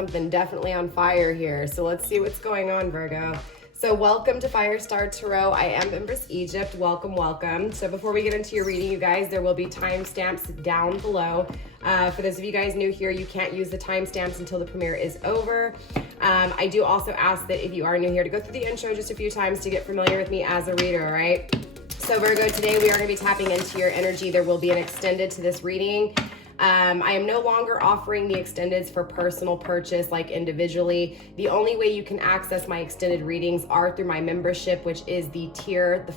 something definitely on fire here. So let's see what's going on, Virgo. So welcome to FireStar Tarot. I am Empress Egypt. Welcome, welcome. So before we get into your reading, you guys, there will be timestamps down below. For those of you guys new here, you can't use the timestamps until the premiere is over. I do also ask that if you are new here to go through the intro just a few times to get familiar with me as a reader, all right? So Virgo, today we are going to be tapping into your energy. There will be an extended to this reading. I am no longer offering the extendeds for personal purchase, like individually. The only way you can access my extended readings are through my membership, which is the tier, the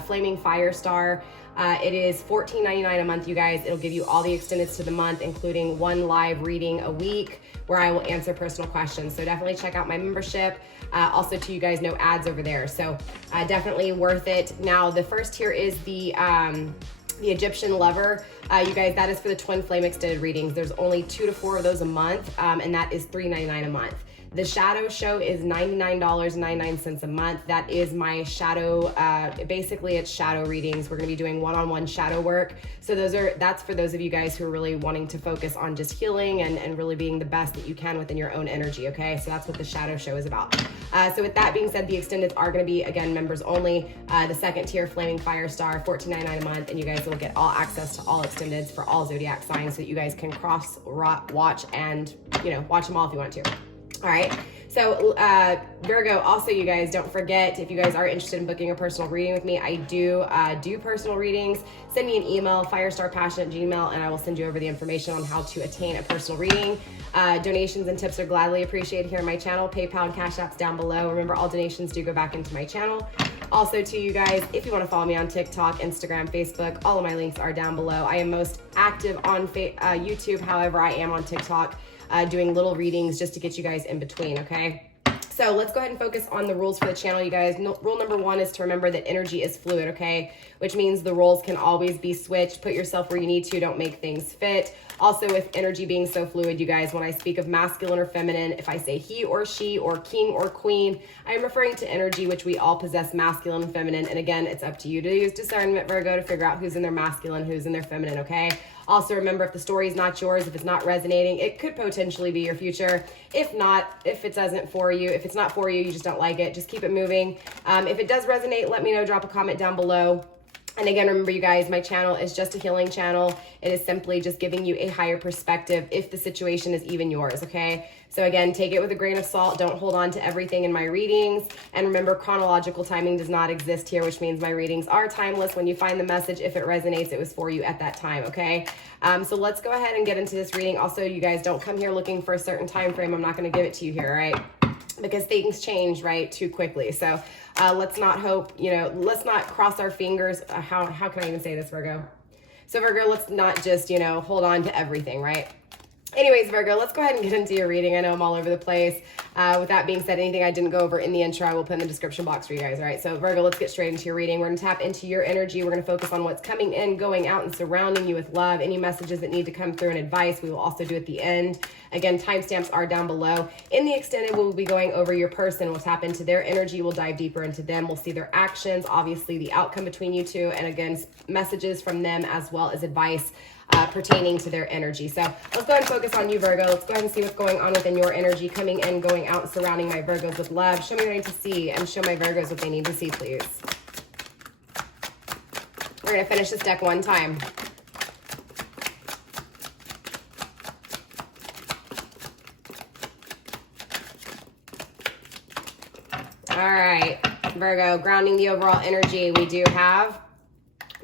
Flaming Firestar. It is $14.99 a month, you guys. It'll give you all the extendeds to the month, including one live reading a week where I will answer personal questions. So definitely check out my membership. Also, to you guys, no ads over there. So definitely worth it. Now, the first tier is the Egyptian Lover. You guys, that is for the Twin Flame extended readings. There's only 2 to 4 of those a month, and that is $3.99 a month. The Shadow Show is $99.99 a month. That is my shadow, basically it's shadow readings. We're gonna be doing one-on-one shadow work. So that's for those of you guys who are really wanting to focus on just healing and really being the best that you can within your own energy, okay? So that's what the Shadow Show is about. So with that being said, the extendeds are gonna be, again, members only. The second tier, Flaming Firestar, $14.99 a month, and you guys will get all access to all extendeds for all zodiac signs so that you guys can cross-watch and, watch them all if you want to. All right, so Virgo, also you guys, don't forget, if you guys are interested in booking a personal reading with me, I do personal readings. Send me an email, FireStarPassion@gmail.com, and I will send you over the information on how to attain a personal reading. Donations and tips are gladly appreciated here on my channel. PayPal and Cash App's down below. Remember, all donations do go back into my channel. Also, to you guys, if you want to follow me on TikTok, Instagram, Facebook, all of my links are down below. I am most active on YouTube. However, I am on TikTok doing little readings just to get you guys in between, okay? So let's go ahead and focus on the rules for the channel, you guys. Rule number 1 is to remember that energy is fluid, okay? Which means the roles can always be switched. Put yourself where you need to. Don't make things fit. Also, with energy being so fluid, you guys, when I speak of masculine or feminine, if I say he or she or king or queen, I am referring to energy, which we all possess, masculine and feminine. And again, it's up to you to use discernment, Virgo, to figure out who's in their masculine, who's in their feminine, okay? Also, remember, if the story is not yours, if it's not resonating, it could potentially be your future. If not, if it doesn't for you, if it's not for you, you just don't like it, just keep it moving. If it does resonate, let me know, drop a comment down below. And again, remember, you guys, my channel is just a healing channel. It is simply just giving you a higher perspective if the situation is even yours, okay? So again, take it with a grain of salt. Don't hold on to everything in my readings. And remember, chronological timing does not exist here, which means my readings are timeless. When you find the message, if it resonates, it was for you at that time, okay? So let's go ahead and get into this reading. Also, you guys, don't come here looking for a certain time frame. I'm not going to give it to you here, right? Because things change, right, too quickly. So let's not hope, let's not cross our fingers. How can I even say this, Virgo? So Virgo, let's not just, hold on to everything, right? Anyways, Virgo, let's go ahead and get into your reading. I know I'm all over the place. With that being said, anything I didn't go over in the intro, I will put in the description box for you guys, all right? So Virgo, let's get straight into your reading. We're going to tap into your energy. We're going to focus on what's coming in, going out, and surrounding you with love. Any messages that need to come through and advice, we will also do at the end. Again, timestamps are down below. In the extended, we'll be going over your person. We'll tap into their energy. We'll dive deeper into them. We'll see their actions, obviously the outcome between you two, and again, messages from them as well as advice pertaining to their energy. So let's go ahead and focus on you, Virgo. Let's go ahead and see what's going on within your energy, coming in, going out, and surrounding my Virgos with love. Show me what I need to see, and show my Virgos what they need to see, please. We're going to finish this deck one time. All right, Virgo, grounding the overall energy, we do have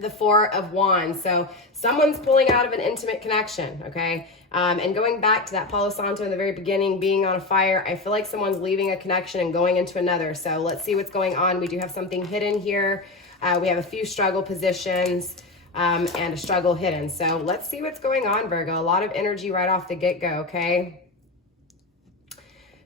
the 4 of Wands. So someone's pulling out of an intimate connection, okay? And going back to that Palo Santo in the very beginning, being on a fire, I feel like someone's leaving a connection and going into another. So let's see what's going on. We do have something hidden here. We have a few struggle positions and a struggle hidden. So let's see what's going on, Virgo. A lot of energy right off the get-go, okay?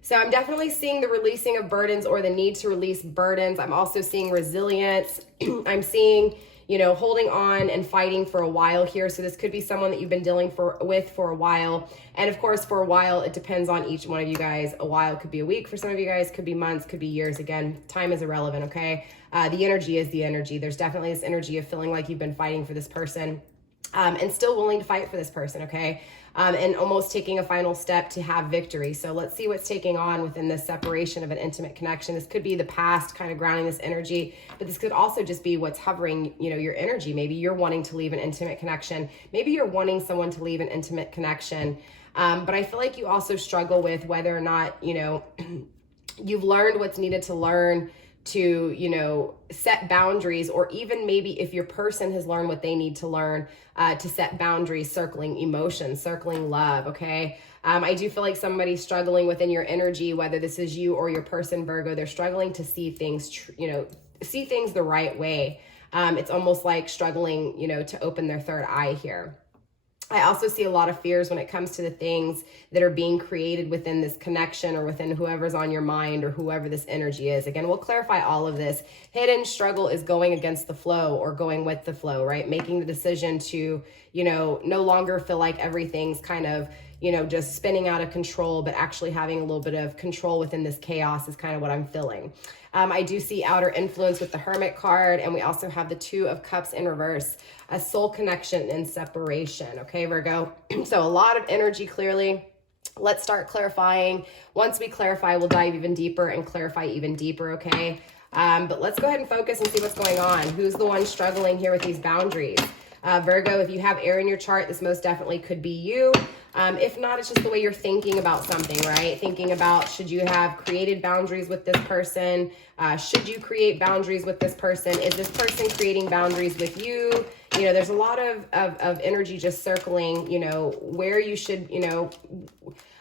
So I'm definitely seeing the releasing of burdens or the need to release burdens. I'm also seeing resilience. I'm seeing, holding on and fighting for a while here. So this could be someone that you've been dealing with for a while. And of course, for a while, it depends on each one of you guys. A while could be a week for some of you guys, could be months, could be years. Again, time is irrelevant, okay? The energy is the energy. There's definitely this energy of feeling like you've been fighting for this person and still willing to fight for this person, okay? and almost taking a final step to have victory. So let's see what's taking on within this separation of an intimate connection. This could be the past kind of grounding this energy, but this could also just be what's hovering, you know, your energy. Maybe you're wanting to leave an intimate connection. Maybe you're wanting someone to leave an intimate connection. But I feel like you also struggle with whether or not, you know, you've learned what's needed to learn to, you know, set boundaries, or even maybe if your person has learned what they need to learn to set boundaries, circling emotions, circling love, okay? I do feel like somebody's struggling within your energy, whether this is you or your person, Virgo, they're struggling to see things, you know, see things the right way. It's almost like struggling, you know, to open their third eye here. I also see a lot of fears when it comes to the things that are being created within this connection or within whoever's on your mind or whoever this energy is. Again, we'll clarify all of this. Hidden struggle is going against the flow or going with the flow, right? Making the decision to, you know, no longer feel like everything's kind of, you know, just spinning out of control, but actually having a little bit of control within this chaos is kind of what I'm feeling. I do see outer influence with the Hermit card, and we also have the Two of Cups in reverse, a soul connection and separation. Okay, Virgo. So a lot of energy, clearly. Let's start clarifying. Once we clarify, we'll dive even deeper and clarify even deeper, okay? But let's go ahead and focus and see what's going on. Who's the one struggling here with these boundaries? Virgo, if you have air in your chart, this most definitely could be you. If not, it's just the way you're thinking about something, right? Thinking about, should you have created boundaries with this person? Should you create boundaries with this person? Is this person creating boundaries with you? You know, there's a lot of energy just circling, you know, where you should, you know,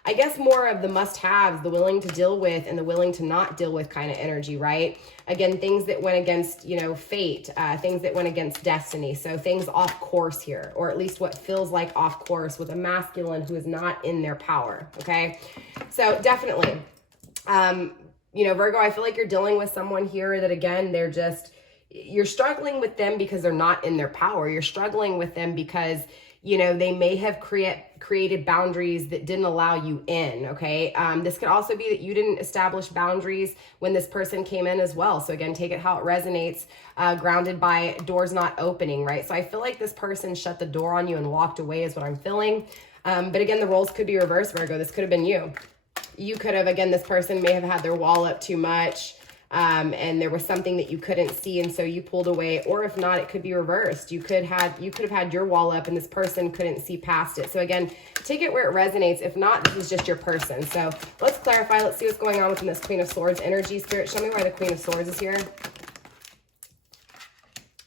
I guess more of the must-haves, the willing to deal with and the willing to not deal with kind of energy, right? Again, things that went against, you know, fate, things that went against destiny. So things off course here, or at least what feels like off course with a masculine who is not in their power, okay? So definitely, you know, Virgo, I feel like you're dealing with someone here that, again, they're just, you're struggling with them because they're not in their power. You're struggling with them because, you know, they may have created boundaries that didn't allow you in, okay? This could also be that you didn't establish boundaries when this person came in as well. So again, take it how it resonates, grounded by doors not opening, right? So I feel like this person shut the door on you and walked away is what I'm feeling. But again, the roles could be reversed, Virgo. This could have been you. You could have, again, this person may have had their wall up too much. And there was something that you couldn't see, and so you pulled away. Or if not, it could be reversed. You could have had your wall up and this person couldn't see past it. So again, take it where it resonates. If not, this is just your person. So let's clarify. Let's see what's going on within this Queen of Swords energy. Spirit, show me why the Queen of Swords is here.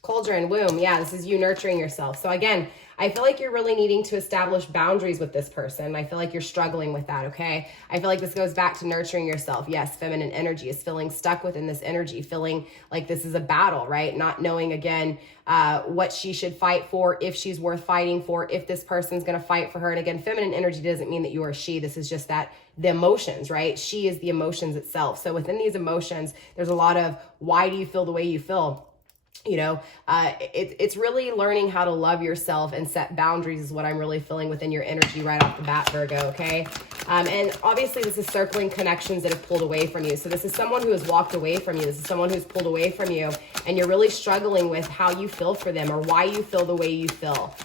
Cauldron, womb. Yeah, this is you nurturing yourself. So again, I feel like you're really needing to establish boundaries with this person. I feel like you're struggling with that, okay? I feel like this goes back to nurturing yourself. Yes, feminine energy is feeling stuck within this energy, feeling like this is a battle, right? Not knowing, again, what she should fight for, if she's worth fighting for, if this person's going to fight for her. And again, feminine energy doesn't mean that you are she. This is just that the emotions, right? She is the emotions itself. So within these emotions, there's a lot of, why do you feel the way you feel? You know, it's really learning how to love yourself and set boundaries is what I'm really feeling within your energy right off the bat, Virgo, okay? And obviously this is circling connections that have pulled away from you. So this is someone who has walked away from you. This is someone who's pulled away from you, and you're really struggling with how you feel for them or why you feel the way you feel.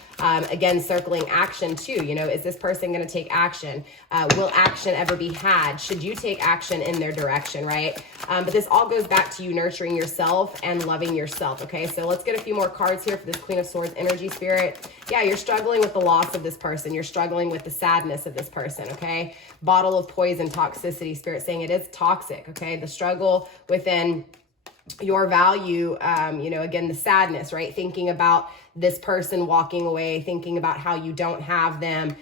Again, circling action too, you know, is this person going to take action? Will action ever be had? Should you take action in their direction, right? But this all goes back to you nurturing yourself and loving yourself, okay? So let's get a few more cards here for this Queen of Swords energy, Spirit. Yeah, you're struggling with the loss of this person. You're struggling with the sadness of this person, okay? Bottle of poison, toxicity, Spirit saying it is toxic, okay? The struggle within your value, you know, again, the sadness, right? Thinking about this person walking away, thinking about how you don't have them,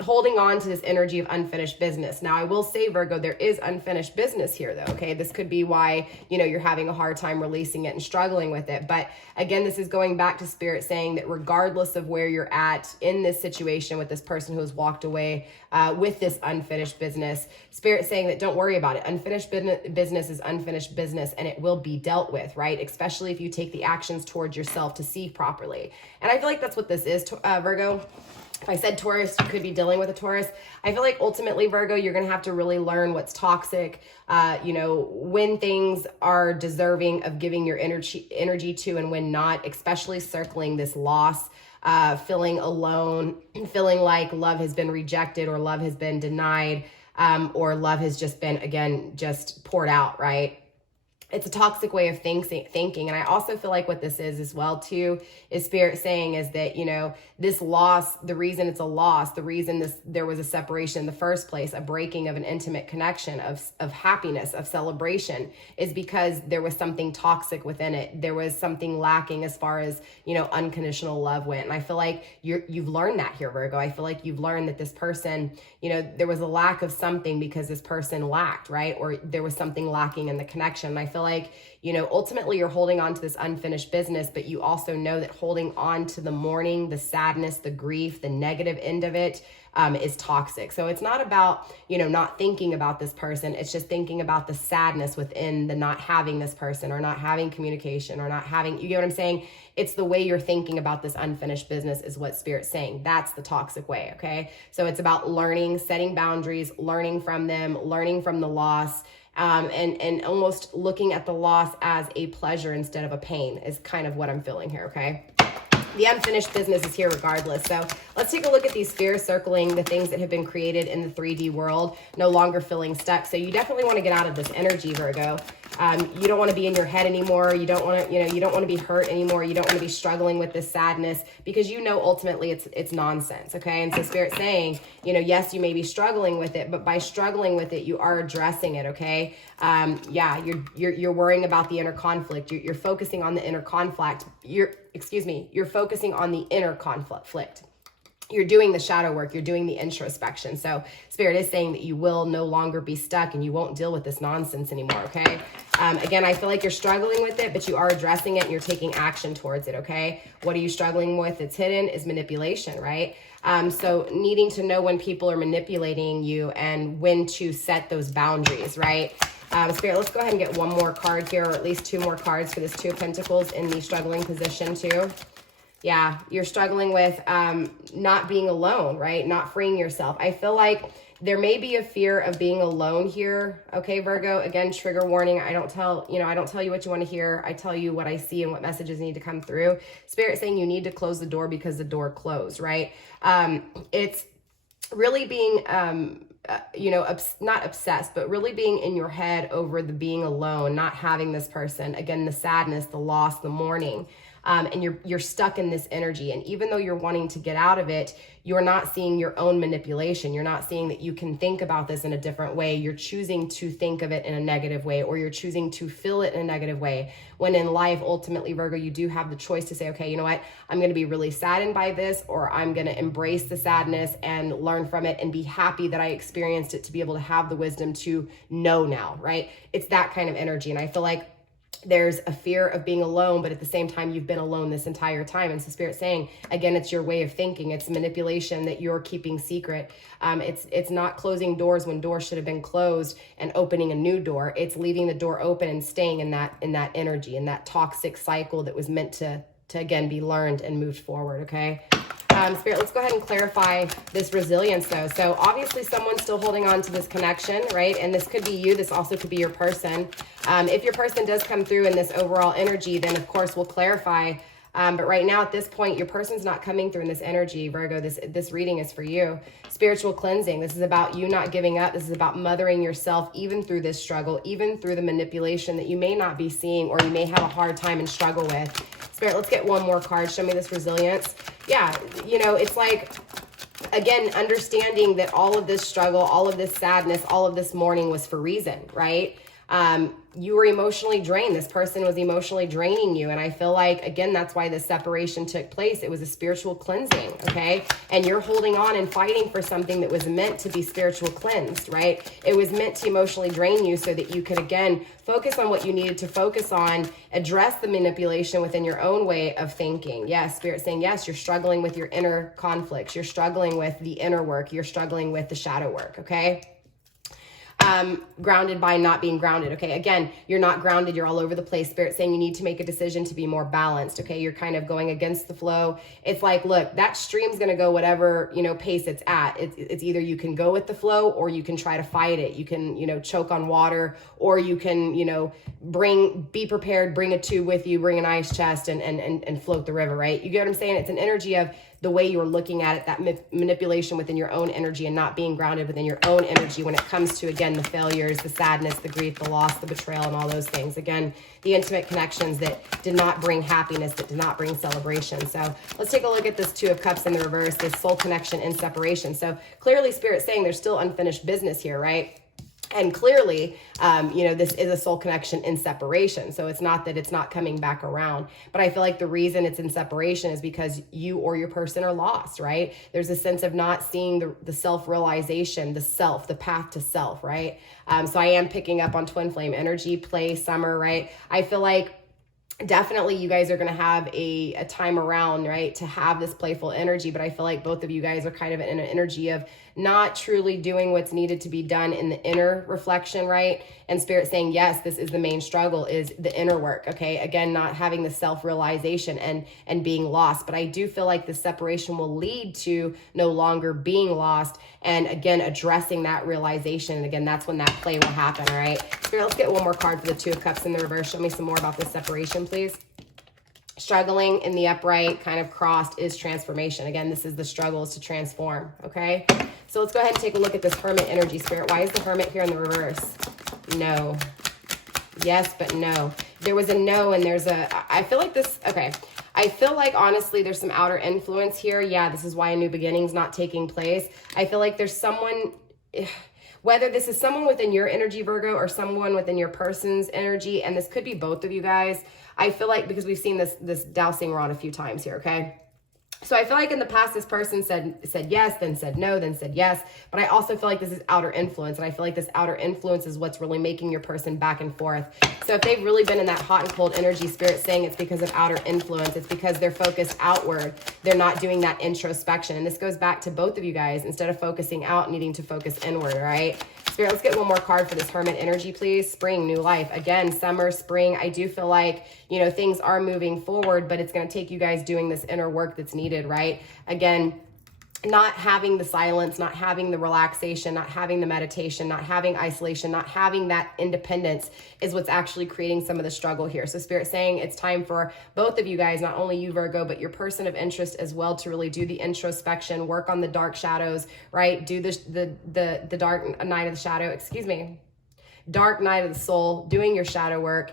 holding on to this energy of unfinished business. Now, I will say, Virgo, there is unfinished business here, though, okay? This could be why, you know, you're having a hard time releasing it and struggling with it. But again, this is going back to Spirit saying that regardless of where you're at in this situation with this person who has walked away with this unfinished business, Spirit saying that don't worry about it. Unfinished business is unfinished business, and it will be dealt with, right? Especially if you take the actions towards yourself to see properly. And I feel like that's what this is, Virgo. If I said Taurus, you could be dealing with a Taurus. I feel like ultimately, Virgo, you're going to have to really learn what's toxic, you know, when things are deserving of giving your energy to and when not, especially circling this loss feeling alone, feeling like love has been rejected or love has been denied, or love has just been, again, just poured out, right? It's a toxic way of thinking. And I also feel like what this is as well too, is Spirit saying is that, you know, this loss, the reason it's a loss, the reason there was a separation in the first place, a breaking of an intimate connection of happiness, of celebration, is because there was something toxic within it. There was something lacking as far as, you know, unconditional love went. And I feel like you've learned that here, Virgo. I feel like you've learned that this person, you know, there was a lack of something because this person lacked, right? Or there was something lacking in the connection. And I feel like, you know, ultimately you're holding on to this unfinished business, but you also know that holding on to the mourning, the sadness, the grief, the negative end of it is toxic. So it's not about, you know, not thinking about this person. It's just thinking about the sadness within the not having this person, or not having communication, or not having, you get what I'm saying? It's the way you're thinking about this unfinished business is what Spirit's saying. That's the toxic way, okay? So it's about learning, setting boundaries, learning from them, learning from the loss, and almost looking at the loss as a pleasure instead of a pain is kind of what I'm feeling here, okay? The unfinished business is here regardless. So let's take a look at these spheres circling the things that have been created in the 3D world, no longer feeling stuck. So you definitely want to get out of this energy, Virgo. You don't want to be in your head anymore. You don't want to, you know, you don't want to be hurt anymore. You don't want to be struggling with this sadness, because you know ultimately it's nonsense, okay? And so Spirit's saying, you know, yes, you may be struggling with it, but by struggling with it, you are addressing it, okay? Yeah, you're worrying about the inner conflict. You're focusing on the inner conflict. You're focusing on the inner conflict. You're doing the shadow work. You're doing the introspection. So Spirit is saying that you will no longer be stuck and you won't deal with this nonsense anymore, okay? Again, I feel like you're struggling with it, but you are addressing it and you're taking action towards it, okay? What are you struggling with? It's hidden is manipulation, right? So needing to know when people are manipulating you and when to set those boundaries, right? Spirit, let's go ahead and get one more card here, or at least two more cards for this Two of Pentacles in the struggling position too. Yeah, you're struggling with not being alone, right? Not freeing yourself. I feel like there may be a fear of being alone here. Okay, Virgo, again, trigger warning. I don't tell you what you want to hear. I tell you what I see and what messages need to come through. Spirit saying you need to close the door because the door closed, right? It's really being, not obsessed, but really being in your head over the being alone, not having this person. Again, the sadness, the loss, the mourning. And you're stuck in this energy. And even though you're wanting to get out of it, you're not seeing your own manipulation. You're not seeing that you can think about this in a different way. You're choosing to think of it in a negative way, or you're choosing to feel it in a negative way. When in life, ultimately, Virgo, you do have the choice to say, okay, you know what? I'm going to be really saddened by this, or I'm going to embrace the sadness and learn from it and be happy that I experienced it, to be able to have the wisdom to know now, right? It's that kind of energy. And I feel like there's a fear of being alone, but at the same time, you've been alone this entire time. And so Spirit's saying, again, it's your way of thinking. It's manipulation that you're keeping secret. It's not closing doors when doors should have been closed and opening a new door. It's leaving the door open and staying in that energy, in that toxic cycle that was meant to again be learned and moved forward. Okay. Spirit, let's go ahead and clarify this resilience though. So obviously someone's still holding on to this connection, right? And this could be you. This also could be your person. If your person does come through in this overall energy, then of course we'll clarify. But right now at this point, your person's not coming through in this energy, Virgo. This reading is for you. Spiritual cleansing. This is about you not giving up. This is about mothering yourself even through this struggle, even through the manipulation that you may not be seeing or you may have a hard time and struggle with. Spirit, let's get one more card. Show me this resilience. Yeah, it's like, again, understanding that all of this struggle, all of this sadness, all of this mourning was for reason, right? You were emotionally drained. This person was emotionally draining you. And I feel like, again, that's why the separation took place. It was a spiritual cleansing, okay? And you're holding on and fighting for something that was meant to be spiritual cleansed, right? It was meant to emotionally drain you so that you could, again, focus on what you needed to focus on, address the manipulation within your own way of thinking. Yes, Spirit saying, yes, you're struggling with your inner conflicts. You're struggling with the inner work. You're struggling with the shadow work, okay? grounded by not being grounded. Okay, again, you're not grounded, you're all over the place. Spirit saying you need to make a decision to be more balanced. Okay, you're kind of going against the flow. It's like, look, that stream's going to go whatever, you know, pace it's at. It's either you can go with the flow or you can try to fight it. You can, you know, choke on water, or you can, you know, be prepared, bring a tube with you, bring an ice chest and float the river, right? You get what I'm saying? It's an energy of the way you're looking at it, that manipulation within your own energy and not being grounded within your own energy when it comes to, again, the failures, the sadness, the grief, the loss, the betrayal, and all those things. Again, the intimate connections that did not bring happiness, that did not bring celebration. So let's take a look at this Two of Cups in the reverse, this soul connection in separation. So clearly Spirit saying there's still unfinished business here, right? And clearly, you know, this is a soul connection in separation. So it's not that it's not coming back around. But I feel like the reason it's in separation is because you or your person are lost, right? There's a sense of not seeing the self-realization, the self, the path to self, right? So I am picking up on twin flame energy, play, summer, right? I feel like definitely you guys are going to have a time around, right, to have this playful energy. But I feel like both of you guys are kind of in an energy of not truly doing what's needed to be done in the inner reflection, right? And Spirit saying, yes, this is the main struggle, is the inner work, okay? Again, not having the self-realization and being lost. But I do feel like the separation will lead to no longer being lost, and again, addressing that realization. And again, that's when that play will happen, all right? Spirit, let's get one more card for the Two of Cups in the reverse. Show me some more about this separation, please. Struggling in the upright, kind of crossed, is transformation. Again, this is the struggle, is to transform, okay? So let's go ahead and take a look at this Hermit energy, Spirit. Why is the Hermit here in the reverse? No. Yes, but no. There was a no, and there's a, I feel like this, okay. I feel like, honestly, there's some outer influence here. Yeah, this is why a new beginning's not taking place. I feel like there's someone, whether this is someone within your energy, Virgo, or someone within your person's energy, and this could be both of you guys. I feel like, because we've seen this dowsing rod a few times here, okay? So I feel like in the past, this person said yes, then said no, then said yes. But I also feel like this is outer influence. And I feel like this outer influence is what's really making your person back and forth. So if they've really been in that hot and cold energy, Spirit saying it's because of outer influence. It's because they're focused outward. They're not doing that introspection. And this goes back to both of you guys. Instead of focusing out, needing to focus inward, all right? Spirit, let's get one more card for this Hermit energy, please. Spring, new life. Again, summer, spring. I do feel like, you know, things are moving forward, but it's going to take you guys doing this inner work that's needed, right? Again, not having the silence, not having the relaxation, not having the meditation, not having isolation, not having that independence is what's actually creating some of the struggle here. So Spirit saying it's time for both of you guys, not only you, Virgo, but your person of interest as well, to really do the introspection, work on the dark shadows, right? Do the dark night of the shadow, dark night of the soul, doing your shadow work,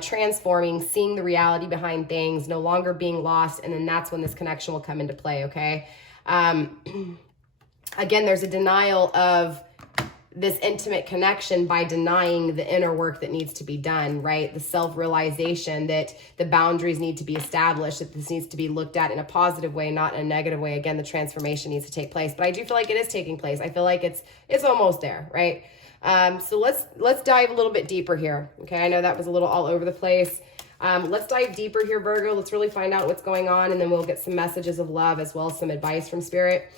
transforming, seeing the reality behind things, no longer being lost. And then that's when this connection will come into play, okay? Again, there's a denial of this intimate connection by denying the inner work that needs to be done, right? The self-realization that the boundaries need to be established, that this needs to be looked at in a positive way, not in a negative way. Again, the transformation needs to take place, but I do feel like it is taking place. I feel like it's almost there, right? So let's dive a little bit deeper here. Okay. I know that was a little all over the place. Let's dive deeper here, Virgo. Let's really find out what's going on, and then we'll get some messages of love as well as some advice from Spirit.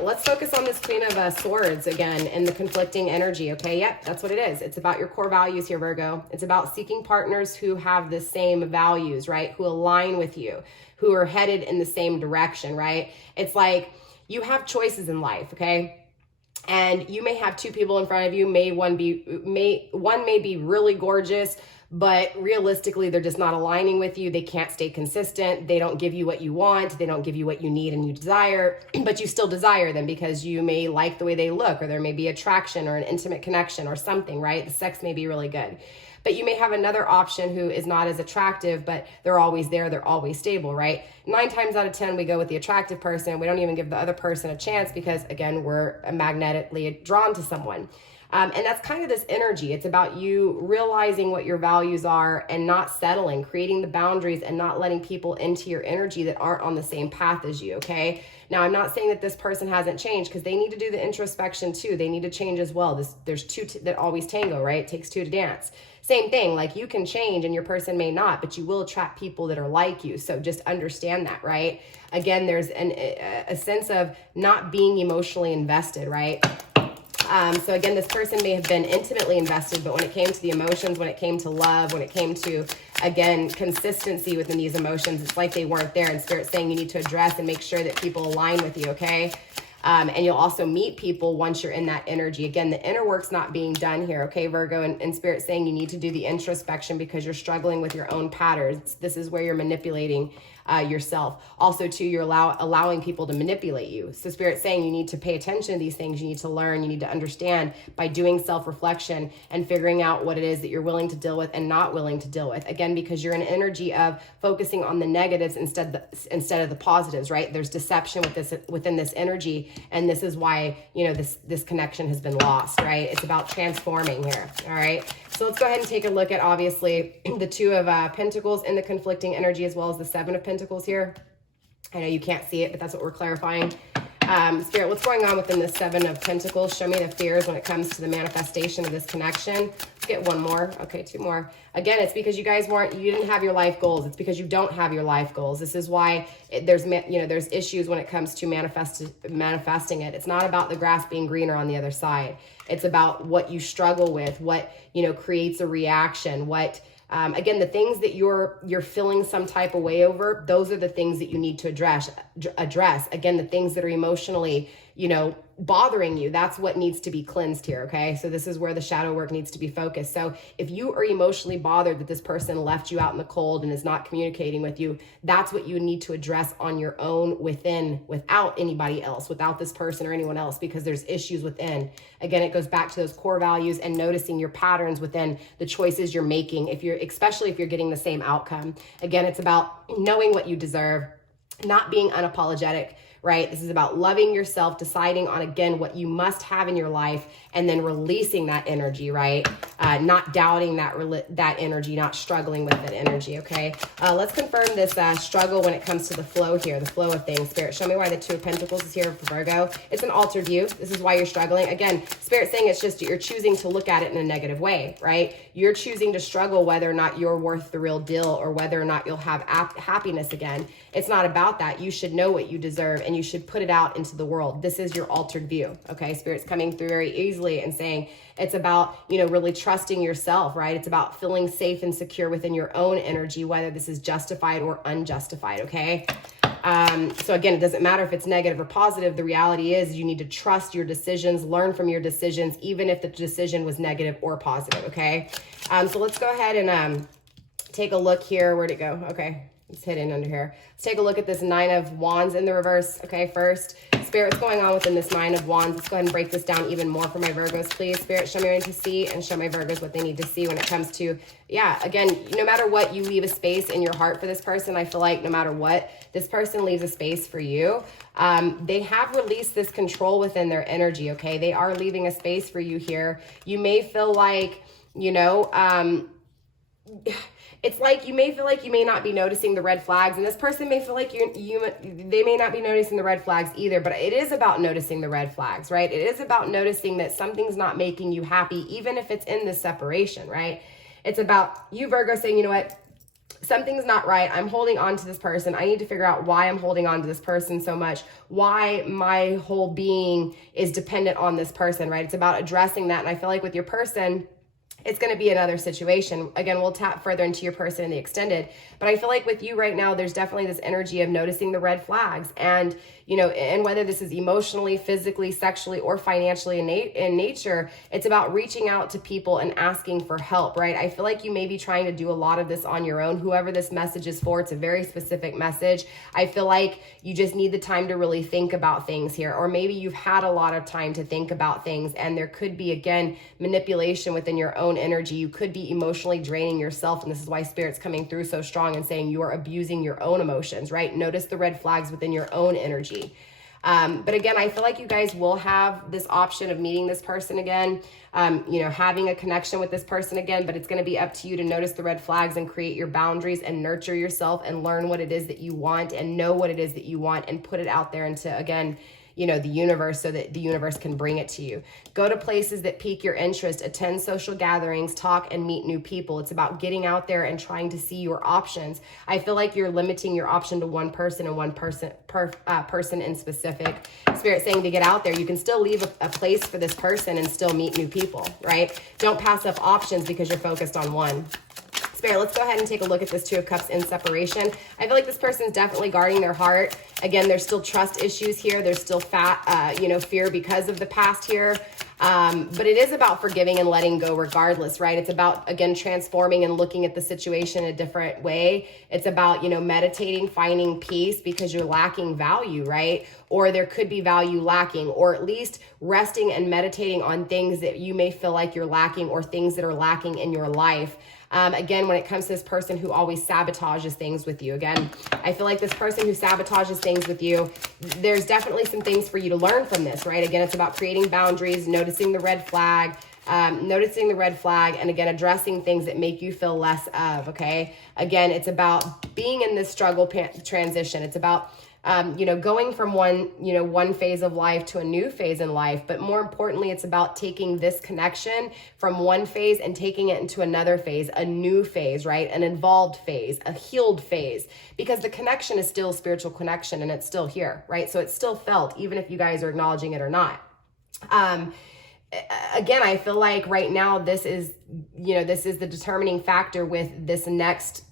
Let's focus on this Queen of Swords again and the conflicting energy, okay? Yep, that's what it is. It's about your core values here, Virgo. It's about seeking partners who have the same values, right? Who align with you, who are headed in the same direction, right? It's like you have choices in life, okay? And you may have two people in front of you. One may be really gorgeous, but realistically, they're just not aligning with you. They can't stay consistent. They don't give you what you want. They don't give you what you need and you desire, but you still desire them because you may like the way they look, or there may be attraction or an intimate connection or something, right? The sex may be really good. But you may have another option who is not as attractive, but they're always there. They're always stable, right? 9 times out of 10, we go with the attractive person. We don't even give the other person a chance because, again, we're magnetically drawn to someone. And that's kind of this energy. It's about you realizing what your values are and not settling, creating the boundaries and not letting people into your energy that aren't on the same path as you, okay? Now, I'm not saying that this person hasn't changed, because they need to do the introspection too. They need to change as well. There's two that always tango, right? It takes two to dance. Same thing, like you can change and your person may not, but you will attract people that are like you. So just understand that, right? Again, there's a sense of not being emotionally invested, right? So again, this person may have been intimately invested, but when it came to the emotions, when it came to love, when it came to, again, consistency within these emotions, it's like they weren't there. And Spirit's saying you need to address and make sure that people align with you, okay? And you'll also meet people once you're in that energy. Again, the inner work's not being done here, okay, Virgo? And Spirit's saying you need to do the introspection because you're struggling with your own patterns. This is where you're manipulating yourself. Also, too, you're allowing people to manipulate you. So Spirit's saying you need to pay attention to these things. You need to learn. You need to understand by doing self-reflection and figuring out what it is that you're willing to deal with and not willing to deal with. Again, because you're in an energy of focusing on the negatives instead of the positives, right? There's deception within this energy, and this is why, you know, this connection has been lost, right? It's about transforming here, all right? So let's go ahead and take a look at, obviously, the Two of Pentacles in the conflicting energy, as well as the Seven of Pentacles here. I know you can't see it, but that's what we're clarifying. Spirit, what's going on within the Seven of Pentacles? Show me the fears when it comes to the manifestation of this connection. Let's get one more. Okay, two more. Again, it's because you guys you didn't have your life goals. It's because you don't have your life goals. This is why there's issues when it comes to manifesting it. It's not about the grass being greener on the other side. It's about what you struggle with, what, creates a reaction, what, again, the things that you're feeling some type of way over, those are the things that you need to address. Again, the things that are emotionally, bothering you, that's what needs to be cleansed here, okay? So this is where the shadow work needs to be focused. So if you are emotionally bothered that this person left you out in the cold and is not communicating with you, that's what you need to address on your own without anybody else, without this person or anyone else, because there's issues within. Again, it goes back to those core values and noticing your patterns within the choices you're making, especially if you're getting the same outcome. Again, it's about knowing what you deserve, not being unapologetic, right? This is about loving yourself, deciding on, again, what you must have in your life, and then releasing that energy, right? Not doubting that energy, not struggling with that energy, okay? Let's confirm this struggle when it comes to the flow here, the flow of things. Spirit, show me why the Two of Pentacles is here for Virgo. It's an altered view. This is why you're struggling. Again, Spirit saying it's just you're choosing to look at it in a negative way, right? You're choosing to struggle whether or not you're worth the real deal or whether or not you'll have happiness again. It's not about that. You should know what you deserve and you should put it out into the world. This is your altered view, okay? Spirit's coming through very easily and saying it's about, really trusting yourself, right? It's about feeling safe and secure within your own energy, whether this is justified or unjustified, okay? So again, it doesn't matter if it's negative or positive. The reality is you need to trust your decisions, learn from your decisions, even if the decision was negative or positive, okay? So let's go ahead and take a look here. Where'd it go? Okay. It's hidden under here. Let's take a look at this Nine of Wands in the reverse. Okay, first, Spirit, what's going on within this Nine of Wands? Let's go ahead and break this down even more for my Virgos, please. Spirit, show me what I need to see and show my Virgos what they need to see when it comes to, again, no matter what, you leave a space in your heart for this person. I feel like no matter what, this person leaves a space for you. They have released this control within their energy, okay? They are leaving a space for you here. You may feel like, it's like you may feel like you may not be noticing the red flags, and this person may feel like they may not be noticing the red flags either, but it is about noticing the red flags, right? It is about noticing that something's not making you happy, even if it's in this separation, right? It's about you, Virgo, saying, you know what? Something's not right. I'm holding on to this person. I need to figure out why I'm holding on to this person so much, why my whole being is dependent on this person, right? It's about addressing that, and I feel like with your person, it's going to be another situation. Again, we'll tap further into your person in the extended, but I feel like with you right now, there's definitely this energy of noticing the red flags, and and whether this is emotionally, physically, sexually, or financially in nature, it's about reaching out to people and asking for help, right? I feel like you may be trying to do a lot of this on your own. Whoever this message is for, it's a very specific message. I feel like you just need the time to really think about things here, or maybe you've had a lot of time to think about things, and there could be, again, manipulation within your own energy. You could be emotionally draining yourself, and this is why Spirit's coming through so strong and saying you are abusing your own emotions, right? Notice the red flags within your own energy. But again, I feel like you guys will have this option of meeting this person again, having a connection with this person again, but it's going to be up to you to notice the red flags and create your boundaries and nurture yourself and learn what it is that you want and know what it is that you want and put it out there into, again, you know, the universe so that the universe can bring it to you. Go to places that pique your interest, attend social gatherings, talk and meet new people. It's about getting out there and trying to see your options. I feel like you're limiting your option to one person and one person person in specific. Spirit saying to get out there. You can still leave a place for this person and still meet new people, right? Don't pass up options because you're focused on one. Spirit, let's go ahead and take a look at this Two of Cups in separation. I feel like this person's definitely guarding their heart. Again, there's still trust issues here. There's still fear because of the past here. But it is about forgiving and letting go regardless, right? It's about, again, transforming and looking at the situation a different way. It's about, you know, meditating, finding peace because you're lacking value, right? Or there could be value lacking, or at least resting and meditating on things that you may feel like you're lacking or things that are lacking in your life. Again, when it comes to this person who always sabotages things with you, again, I feel like this person who sabotages things with you, there's definitely some things for you to learn from this, right? Again, it's about creating boundaries, noticing the red flag, and again, addressing things that make you feel less of, okay? Again, it's about being in this struggle transition. It's about going from one phase of life to a new phase in life. But more importantly, it's about taking this connection from one phase and taking it into another phase, a new phase, right? An involved phase, a healed phase, because the connection is still a spiritual connection and it's still here, right? So it's still felt, even if you guys are acknowledging it or not. Again, I feel like right now, this is the determining factor with this next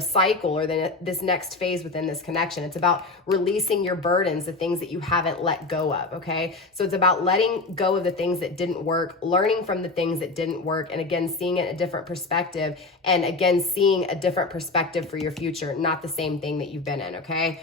cycle or this next phase within this connection. It's about releasing your burdens, the things that you haven't let go of, okay? So it's about letting go of the things that didn't work, learning from the things that didn't work, and again, seeing it a different perspective, and again, seeing a different perspective for your future, not the same thing that you've been in, okay?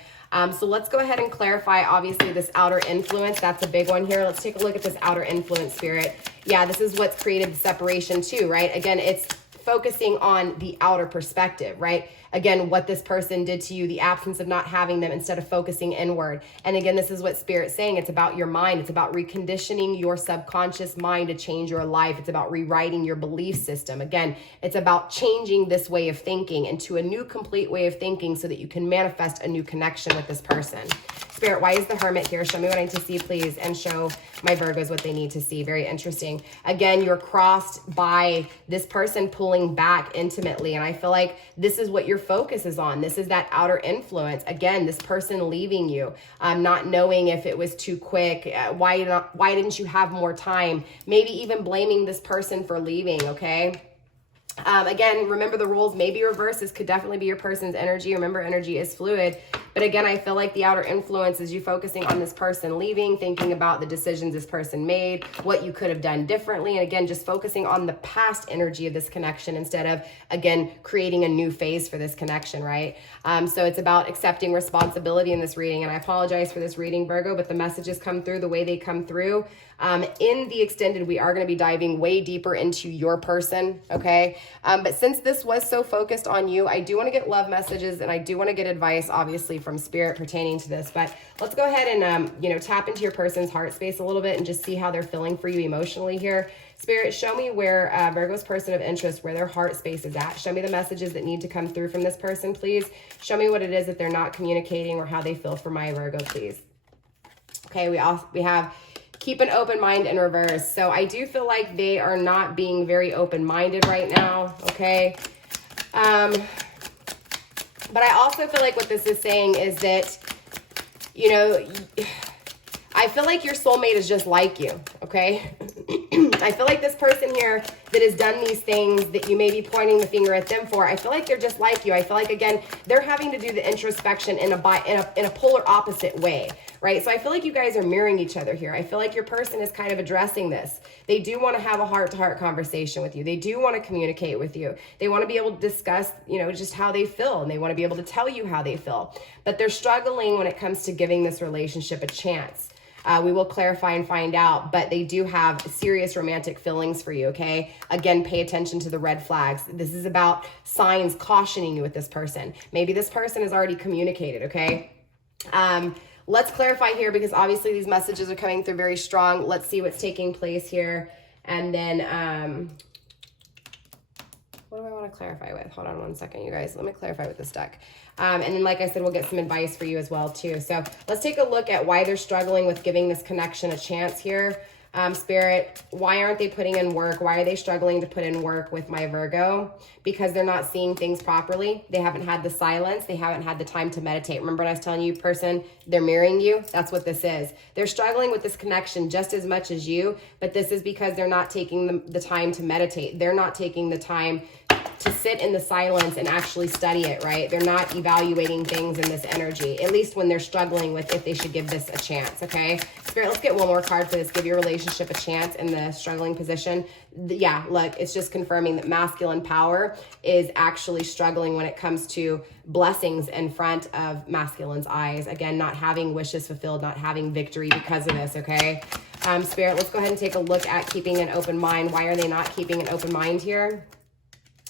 So let's go ahead and clarify, obviously, this outer influence. That's a big one here. Let's take a look at this outer influence, Spirit. Yeah, this is what's created the separation too, right? Again, it's focusing on the outer perspective, right? Again, what this person did to you, the absence of not having them instead of focusing inward. And again, this is what Spirit's saying. It's about your mind. It's about reconditioning your subconscious mind to change your life. It's about rewriting your belief system. Again, it's about changing this way of thinking into a new complete way of thinking so that you can manifest a new connection with this person. Spirit, why is the Hermit here? Show me what I need to see, please, and show my Virgos what they need to see. Very interesting. Again, you're crossed by this person pulling back intimately, and I feel like this is what your focus is on. This is that outer influence. Again, this person leaving you, not knowing if it was too quick. Why didn't you have more time? Maybe even blaming this person for leaving, okay? Again, remember the rules. Maybe reverses could definitely be your person's energy. Remember, energy is fluid. But again, I feel like the outer influence is you focusing on this person leaving, thinking about the decisions this person made, what you could have done differently. And again, just focusing on the past energy of this connection instead of, again, creating a new phase for this connection, right? So it's about accepting responsibility in this reading. And I apologize for this reading, Virgo, but the messages come through the way they come through. In the extended, we are going to be diving way deeper into your person, okay? But since this was so focused on you, I do want to get love messages and I do want to get advice, obviously, from Spirit pertaining to this. But let's go ahead and, tap into your person's heart space a little bit and just see how they're feeling for you emotionally here. Spirit, show me where Virgo's person of interest, where their heart space is at. Show me the messages that need to come through from this person, please. Show me what it is that they're not communicating or how they feel for my Virgo, please. Okay, we have keep an open mind in reverse. So I do feel like they are not being very open-minded right now, okay? But I also feel like what this is saying is that, I feel like your soulmate is just like you, okay? I feel like this person here that has done these things that you may be pointing the finger at them for, I feel like they're just like you. I feel like, again, they're having to do the introspection in a polar opposite way, right? So I feel like you guys are mirroring each other here. I feel like your person is kind of addressing this. They do want to have a heart-to-heart conversation with you. They do want to communicate with you. They want to be able to discuss, just how they feel, and they want to be able to tell you how they feel. But they're struggling when it comes to giving this relationship a chance. We will clarify and find out, but they do have serious romantic feelings for you, okay? Again, pay attention to the red flags. This is about signs cautioning you with this person. Maybe this person has already communicated, okay? Let's clarify here because obviously these messages are coming through very strong. Let's see what's taking place here. And then what do I want to clarify with? Hold on one second, you guys. Let me clarify with this deck. And then, like I said, we'll get some advice for you as well, too. So let's take a look at why they're struggling with giving this connection a chance here. Spirit, why aren't they putting in work? Why are they struggling to put in work with my Virgo? Because they're not seeing things properly. They haven't had the silence. They haven't had the time to meditate. Remember when I was telling you, person, they're mirroring you? That's what this is. They're struggling with this connection just as much as you, but this is because they're not taking the time to meditate. They're not taking the time to sit in the silence and actually study it, right? They're not evaluating things in this energy, at least when they're struggling with if they should give this a chance, okay? Spirit, let's get one more card for this. Give your relationship a chance in the struggling position. Yeah, look, it's just confirming that masculine power is actually struggling when it comes to blessings in front of masculine's eyes. Again, not having wishes fulfilled, not having victory because of this, okay? Spirit, let's go ahead and take a look at keeping an open mind. Why are they not keeping an open mind here?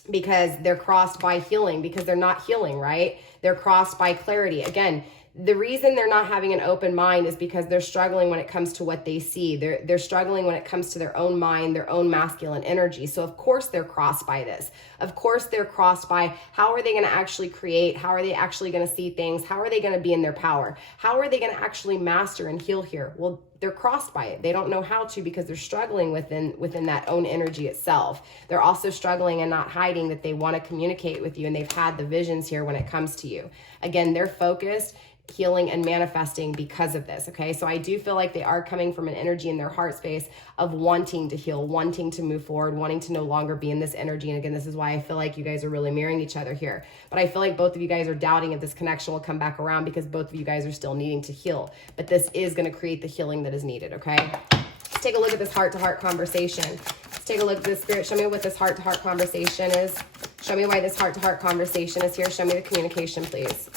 Because they're crossed by healing, because they're not healing, right? They're crossed by clarity. Again, the reason they're not having an open mind is because they're struggling when it comes to what they see. They're struggling when it comes to their own mind, their own masculine energy. So of course they're crossed by this. Of course they're crossed by how are they going to actually create? How are they actually going to see things? How are they going to be in their power? How are they going to actually master and heal here? Well, they're crossed by it. They don't know how to because they're struggling within that own energy itself. They're also struggling and not hiding that they want to communicate with you, and they've had the visions here when it comes to you. Again, they're focused, healing, and manifesting because of this, okay? So I do feel like they are coming from an energy in their heart space of wanting to heal, wanting to move forward, wanting to no longer be in this energy. And again, this is why I feel like you guys are really mirroring each other here. But I feel like both of you guys are doubting if this connection will come back around because both of you guys are still needing to heal. But this is going to create the healing that is needed, okay? Let's take a look at this heart-to-heart conversation. Let's take a look at this, Spirit. Show me what this heart-to-heart conversation is. Show me why this heart-to-heart conversation is here. Show me the communication, please.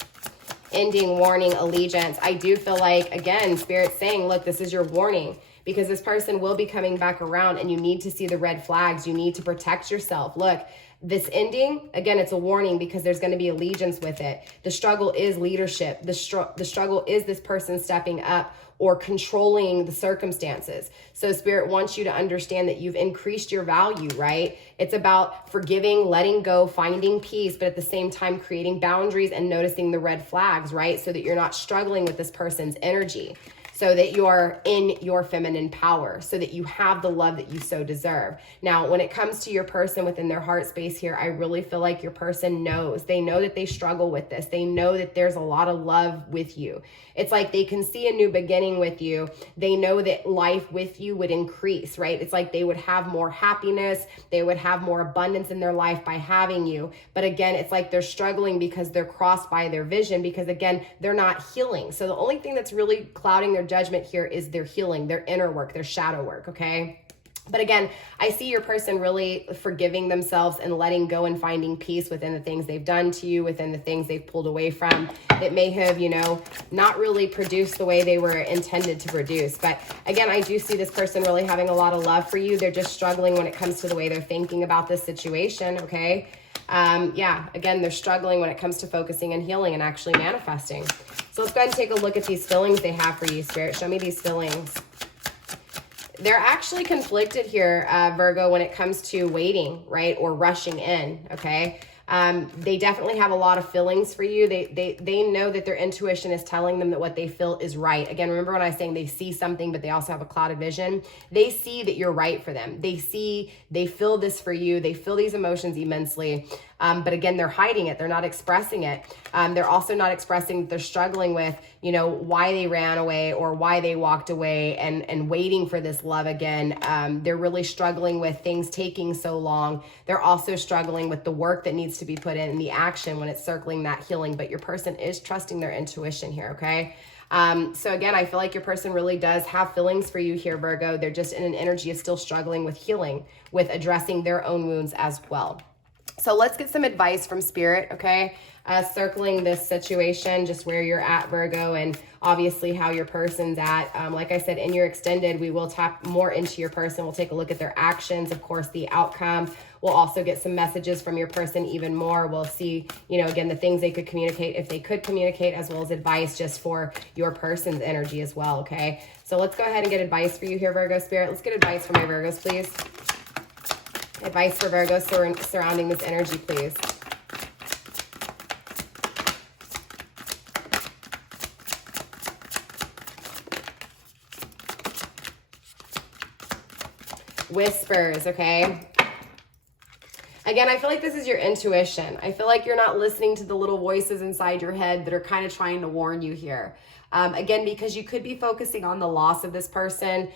Ending, warning, allegiance. I do feel like, again, Spirit's saying, look, this is your warning because this person will be coming back around and you need to see the red flags. You need to protect yourself. Look, this ending, again, it's a warning because there's going to be allegiance with it. The struggle is leadership. The struggle is this person stepping up or controlling the circumstances. So Spirit wants you to understand that you've increased your value, right? It's about forgiving, letting go, finding peace, but at the same time creating boundaries and noticing the red flags, right? So that you're not struggling with this person's energy, so that you're in your feminine power, so that you have the love that you so deserve. Now, when it comes to your person within their heart space here, I really feel like your person knows. They know that they struggle with this. They know that there's a lot of love with you. It's like they can see a new beginning with you. They know that life with you would increase, right? It's like they would have more happiness. They would have more abundance in their life by having you. But again, it's like they're struggling because they're crossed by their vision because, again, they're not healing. So the only thing that's really clouding their judgment here is their healing, their inner work, their shadow work, okay? But again, I see your person really forgiving themselves and letting go and finding peace within the things they've done to you, within the things they've pulled away from that may have, you know, not really produced the way they were intended to produce. But again, I do see this person really having a lot of love for you. They're just struggling when it comes to the way they're thinking about this situation, okay? Yeah, again, they're struggling when it comes to focusing and healing and actually manifesting. So let's go ahead and take a look at these feelings they have for you, Spirit. Show me these feelings. They're actually conflicted here, Virgo, when it comes to waiting, right? Or rushing in, okay? They definitely have a lot of feelings for you. They know that their intuition is telling them that what they feel is right. Again, remember when I was saying they see something, but they also have a clouded vision? They see that you're right for them. They feel this for you. They feel these emotions immensely. But again, they're hiding it. They're not expressing it. They're also not expressing that they're struggling with, you know, why they ran away or why they walked away and waiting for this love again. They're really struggling with things taking so long. They're also struggling with the work that needs to be put in and the action when it's circling that healing. But your person is trusting their intuition here, okay? So again, I feel like your person really does have feelings for you here, Virgo. They're just in an energy of still struggling with healing, with addressing their own wounds as well. So let's get some advice from Spirit, okay? Circling this situation, just where you're at, Virgo, and obviously how your person's at. Like I said, in your extended, we will tap more into your person. We'll take a look at their actions, of course, the outcome. We'll also get some messages from your person even more. We'll see, you know, again, the things they could communicate, if they could communicate, as well as advice just for your person's energy as well, okay? So let's go ahead and get advice for you here, Virgo Spirit. Let's get advice for my Virgos, please. Advice for Virgo surrounding this energy, please. Whispers, okay? Again, I feel like this is your intuition. I feel like you're not listening to the little voices inside your head that are kind of trying to warn you here. Again, because you could be focusing on the loss of this person.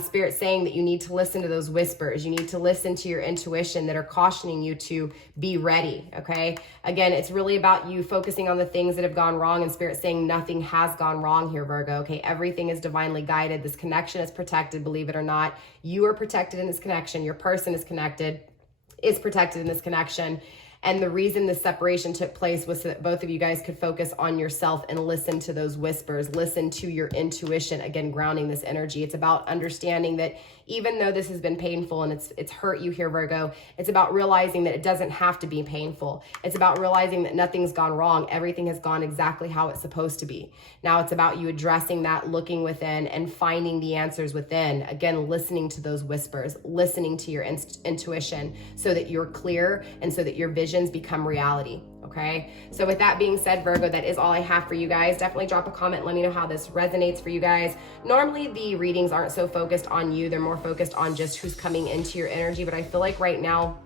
Spirit saying that you need to listen to those whispers. You need to listen to your intuition that are cautioning you to be ready, okay? Again, it's really about you focusing on the things that have gone wrong, and Spirit saying nothing has gone wrong here, Virgo, okay? Everything is divinely guided. This connection is protected, believe it or not. You are protected in this connection. Your person is protected in this connection. And the reason this separation took place was so that both of you guys could focus on yourself and listen to those whispers, listen to your intuition, again, grounding this energy. It's about understanding that even though this has been painful and it's hurt you here, Virgo, it's about realizing that it doesn't have to be painful. It's about realizing that nothing's gone wrong. Everything has gone exactly how it's supposed to be. Now it's about you addressing that, looking within and finding the answers within. Again, listening to those whispers, listening to your intuition so that you're clear and so that your visions become reality. Okay, so with that being said, Virgo, that is all I have for you guys. Definitely drop a comment. Let me know how this resonates for you guys. Normally the readings aren't so focused on you. They're more focused on just who's coming into your energy. But I feel like right now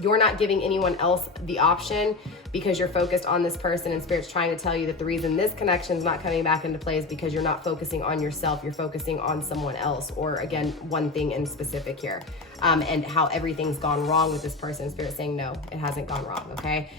you're not giving anyone else the option because you're focused on this person, and Spirit's trying to tell you that the reason this connection is not coming back into play is because you're not focusing on yourself. You're focusing on someone else, or again, one thing in specific here. And how everything's gone wrong with this person. Spirit saying, no, it hasn't gone wrong, okay?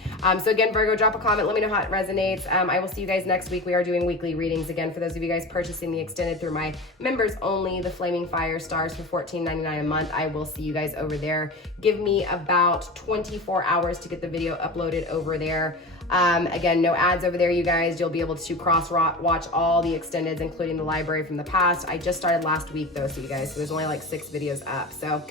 So again, Virgo, drop a comment. Let me know how it resonates. I will see you guys next week. We are doing weekly readings. Again, for those of you guys purchasing the extended through my members only, the Flaming Fire Stars for $14.99 a month, I will see you guys over there. Give me about 24 hours to get the video uploaded over there. Again, no ads over there, you guys. You'll be able to cross-watch all the extendeds, including the library from the past. I just started last week, though, so you guys, so there's only like 6 videos up. So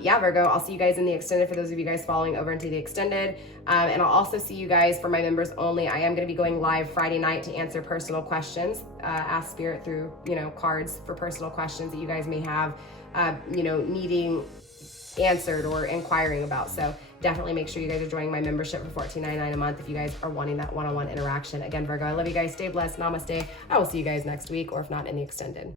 yeah, Virgo, I'll see you guys in the extended for those of you guys following over into the extended. And I'll also see you guys for my members only. I am going to be going live Friday night to answer personal questions. Ask Spirit through, cards for personal questions that you guys may have, needing answered or inquiring about. So definitely make sure you guys are joining my membership for $14.99 a month if you guys are wanting that one-on-one interaction. Again, Virgo, I love you guys. Stay blessed. Namaste. I will see you guys next week, or if not, in the extended.